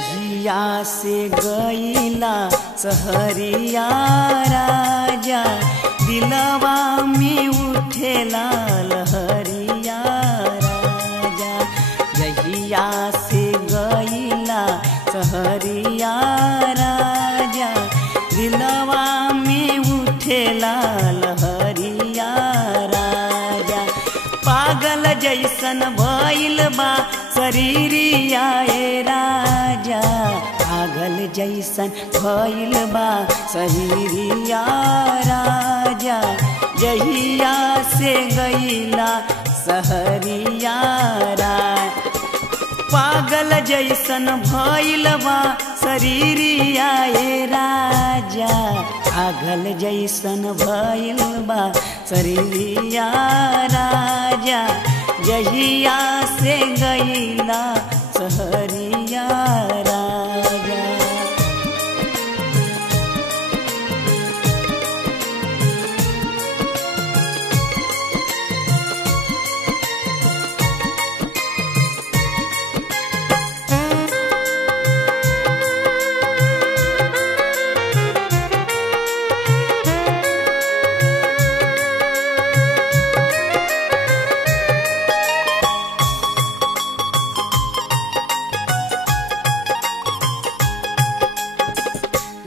जहिया से गईला सहरिया राजा, दिलवा में उठेला लहरिया राजा। जहिया से गईला सहरिया राजा, दिलवा में उठेला लहरिया राजा। पागल जैसन भइल बा शरीरिया ए राजा, पागल जैसन भइल बा शरीरिया राजा। जहिया से गईला सहरिया राजा, पागल जैसन भइल बा शरीरिया ए राजा, पागल जैसन भइल बा शरीरिया राजा। जहिया से गईला सहरिया राजा।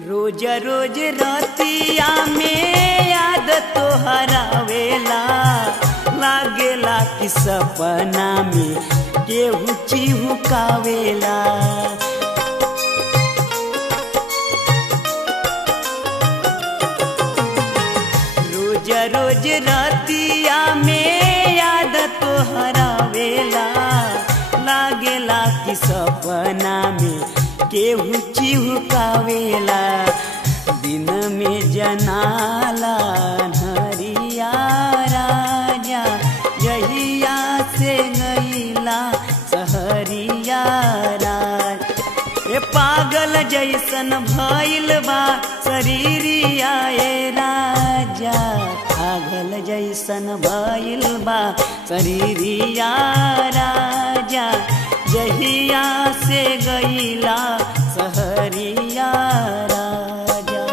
रोज रोज रतिया में याद तोहरावेला, लागेला कि सपना में केहू चिहुकावेला। रोज रोज रतिया में याद तोहरावेला, लागेला कि सपना में केहू चिहुकावेला। दिन में जनाला हरिया राजा, जहिया से गईला सहरिया राजा। ए पागल जैसन भइल बा शरीरिया ए राजा, पागल जैसन भइल बा शरीरिया राजा। जहिया से गईला सहरिया राजा।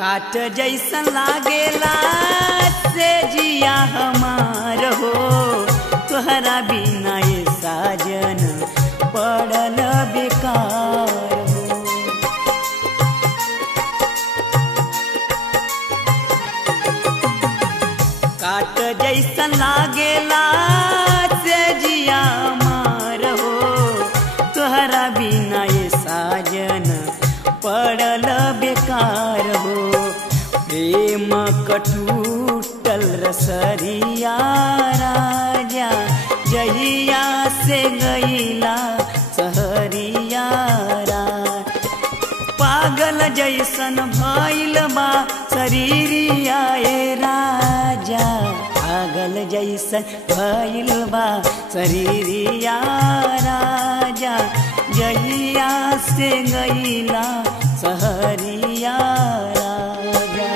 काट जैसन लागेला से जिया हमार हो, तोहरा बिना ये साजन पड़ल बेकार हो। काट जैसन लागेला से जिया हमार हो, तोहरा बिना ये साजन पड़ल बेकार हो। प्रेम कटूटल रसरिया राजा, जहिया से गईला सहरिया राजा। पागल जैसन भइल बा शरीरिया ए राजा, पागल जैसन भइल बा शरीरिया राजा। जहिया से गईला सहरिया राजा।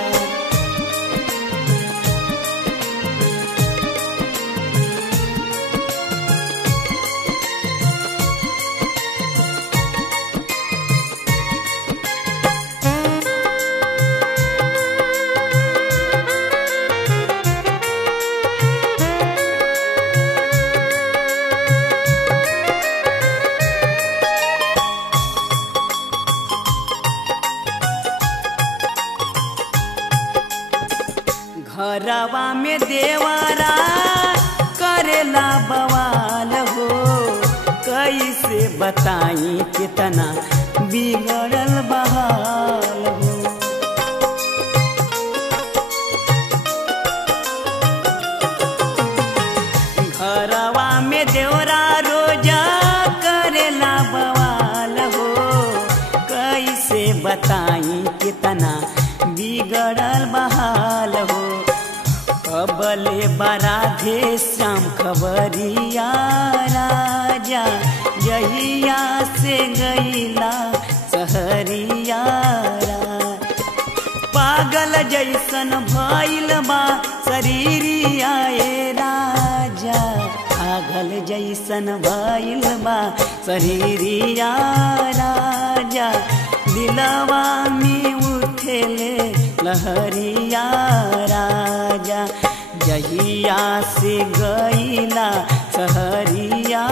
घरवा में देवरा करेला बवाल हो, कैसे बताई कितना बिगड़ल बहाल हो। घरवा में देवरा रोजा करेला बवाल हो, बताई कितना बिगड़ल बहाल हो। अबले बराधे श्याम खबरिया राजा जहिया से गईला सहरिया। पागल जैसन भइल बा शरीरिया ए राजा, पागल जैसन भइल बा शरीरिया राजा। दिलवा में उठेले लहरिया राजा, जहिया से गईला सहरिया